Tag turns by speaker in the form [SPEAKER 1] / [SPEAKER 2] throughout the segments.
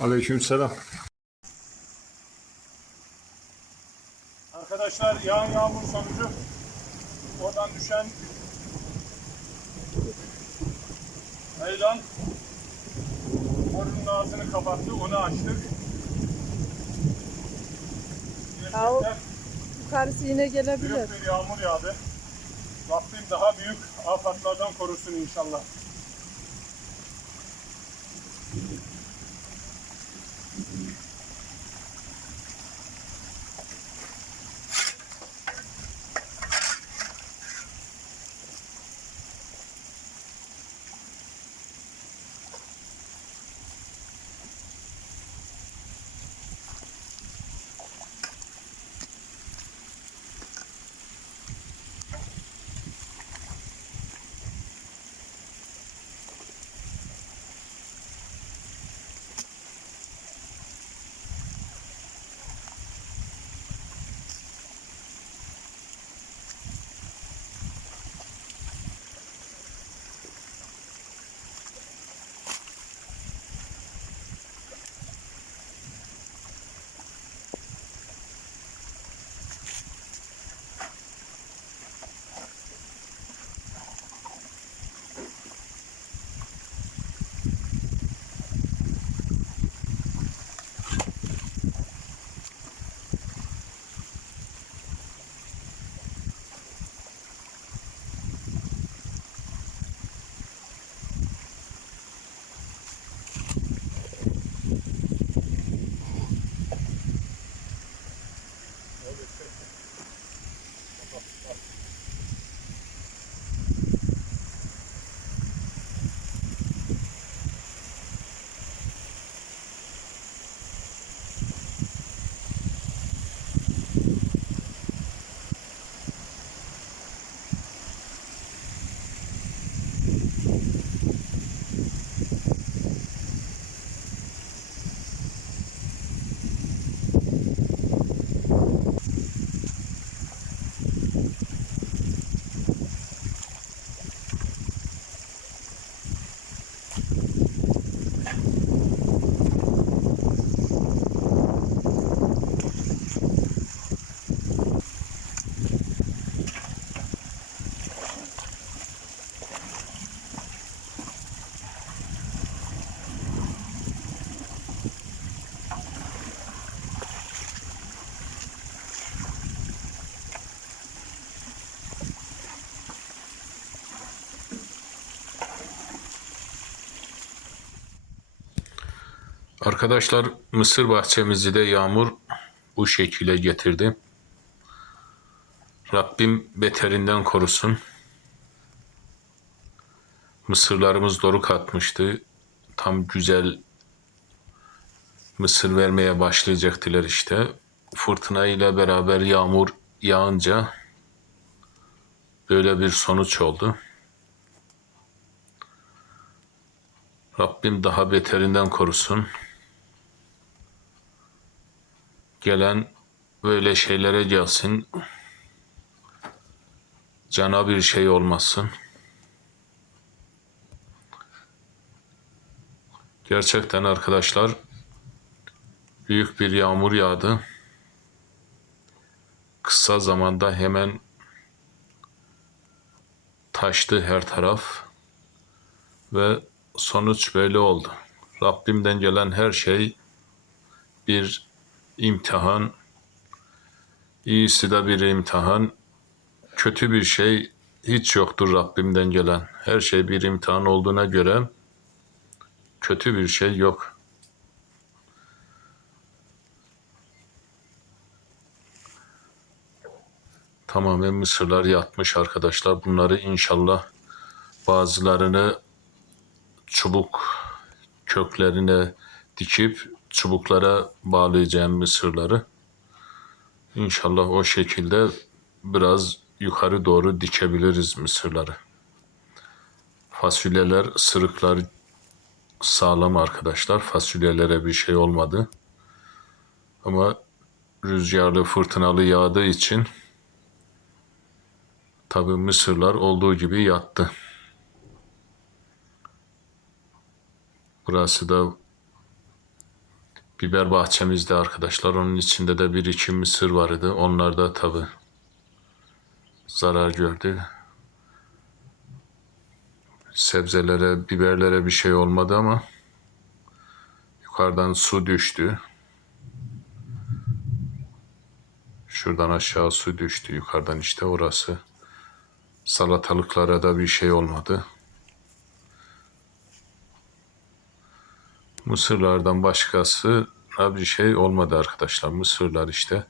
[SPEAKER 1] Aleykümselam.
[SPEAKER 2] Arkadaşlar yağan yağmur sonucu oradan düşen Meydan borunun ağzını kapattı, onu açtık.
[SPEAKER 3] Ya o-
[SPEAKER 2] Gerçekten
[SPEAKER 3] Yukarısı yine gelebilir.
[SPEAKER 2] büyük bir yağmur yağdı. Rabbim daha büyük afatlardan korusun inşallah.
[SPEAKER 1] Arkadaşlar mısır bahçemizi de yağmur bu şekilde getirdi. Rabbim beterinden korusun. Mısırlarımız doruk atmıştı. Tam güzel mısır vermeye başlayacaktılar işte. Fırtına ile beraber yağmur yağınca böyle bir sonuç oldu. Rabbim daha beterinden korusun. Gelen böyle şeylere gelsin. Cana bir şey olmasın. Gerçekten arkadaşlar büyük bir yağmur yağdı. Kısa zamanda hemen taştı her taraf ve sonuç böyle oldu. Rabbimden gelen her şey bir imtihan. İyisi de bir imtihan. Kötü bir şey hiç yoktur Rabbimden gelen. Her şey bir imtihan olduğuna göre kötü bir şey yok. Tamamen mısırlar yatmış arkadaşlar. Bunları inşallah bazılarını çubuk köklerine dikip çubuklara bağlayacağım mısırları. İnşallah o şekilde biraz yukarı doğru dikebiliriz mısırları. Fasulyeler, sırıklar sağlam arkadaşlar. Fasulyelere bir şey olmadı. Ama rüzgarlı, fırtınalı yağdığı için tabi mısırlar olduğu gibi yattı. Burası da biber bahçemizde arkadaşlar. Onun içinde de bir iki mısır vardı. Onlar da tabi zarar gördü. Sebzelere, biberlere bir şey olmadı ama yukarıdan su düştü. Şuradan aşağı su düştü yukarıdan işte orası. Salatalıklara da bir şey olmadı. Mısırlardan başkası bir şey olmadı arkadaşlar. Mısırlar işte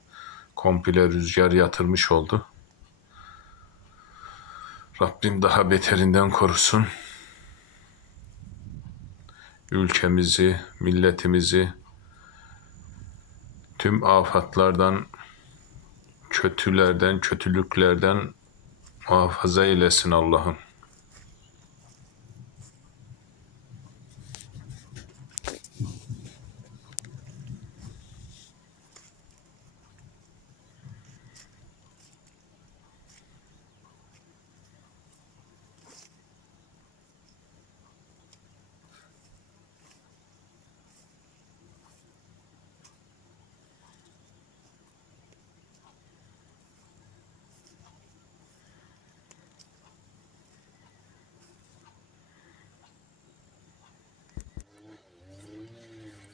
[SPEAKER 1] komple rüzgar yatırmış oldu. Rabbim daha beterinden korusun. Ülkemizi, milletimizi tüm afatlardan, kötülerden, kötülüklerden muhafaza eylesin Allah'ım.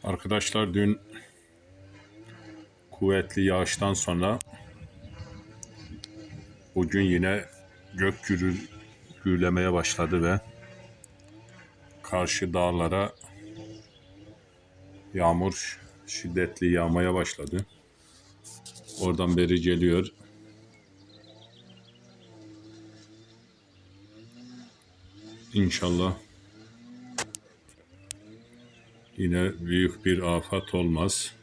[SPEAKER 1] Arkadaşlar dün kuvvetli yağıştan sonra bugün yine gök gürlemeye başladı ve karşı dağlara yağmur şiddetli yağmaya başladı. Oradan beri geliyor. İnşallah yine büyük bir afet olmaz.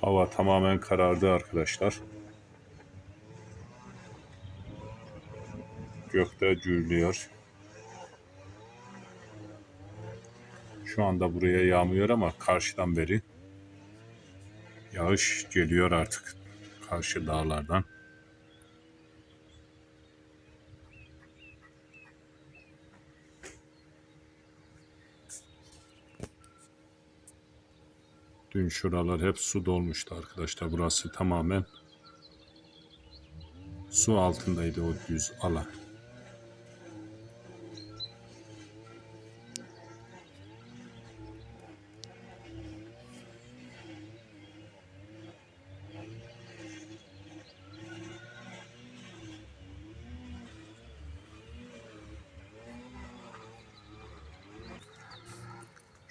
[SPEAKER 1] Hava tamamen karardı arkadaşlar. Gökte gürlüyor. Şu anda buraya yağmıyor ama karşıdan beri yağış geliyor artık karşı dağlardan. Dün şuralar hep su dolmuştu arkadaşlar. Burası tamamen su altındaydı o düz alan.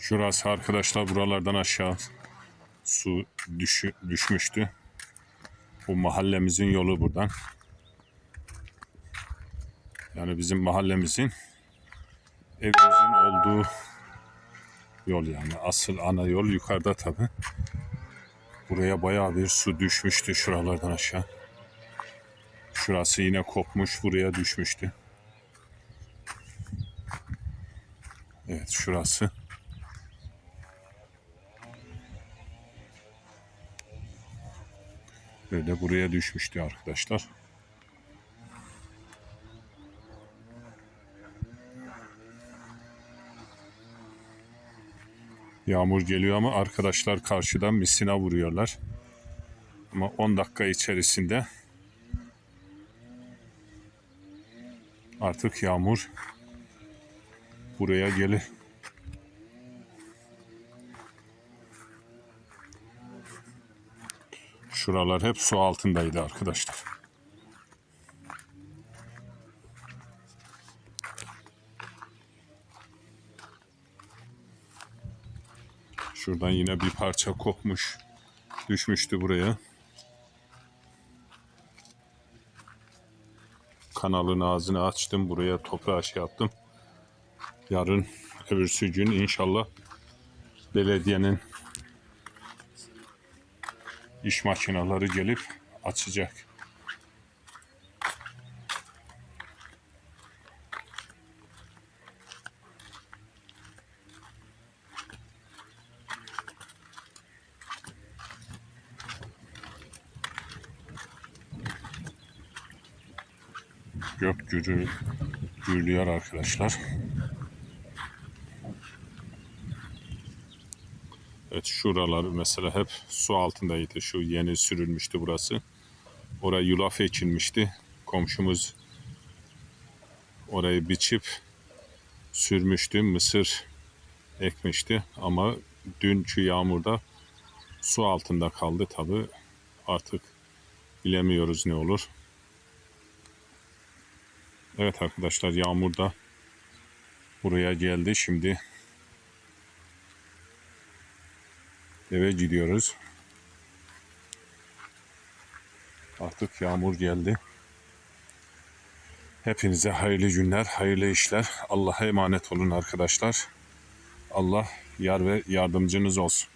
[SPEAKER 1] Şurası arkadaşlar buralardan aşağı su düşü, düşmüştü. Bu mahallemizin yolu buradan. Yani bizim mahallemizin evimizin olduğu yol yani. Asıl ana yol yukarıda tabi. Buraya bayağı bir su düşmüştü şuralardan aşağı. Şurası yine kopmuş buraya düşmüştü. Evet şurası. Böyle buraya düşmüştü arkadaşlar. Yağmur geliyor ama arkadaşlar karşıdan misina vuruyorlar. Ama 10 dakika içerisinde artık yağmur buraya gelir. Şuralar hep su altındaydı arkadaşlar. Şuradan yine bir parça kopmuş. Düşmüştü buraya. Kanalın ağzını açtım. Buraya toprağı şey yaptım. Yarın öbürsü gün inşallah belediyenin iş makineleri gelip açacak. Gök gürü gürlüyor arkadaşlar. Evet şuralar mesela hep su altındaydı. Şu yeni sürülmüştü burası. Oraya yulaf ekilmişti. Komşumuz orayı biçip sürmüştü. Mısır ekmişti. Ama dünkü yağmurda su altında kaldı tabi. Artık bilemiyoruz ne olur. Evet arkadaşlar yağmur da buraya geldi. Şimdi eve gidiyoruz. Artık yağmur geldi. Hepinize hayırlı günler, hayırlı işler. Allah'a emanet olun arkadaşlar. Allah yar ve yardımcınız olsun.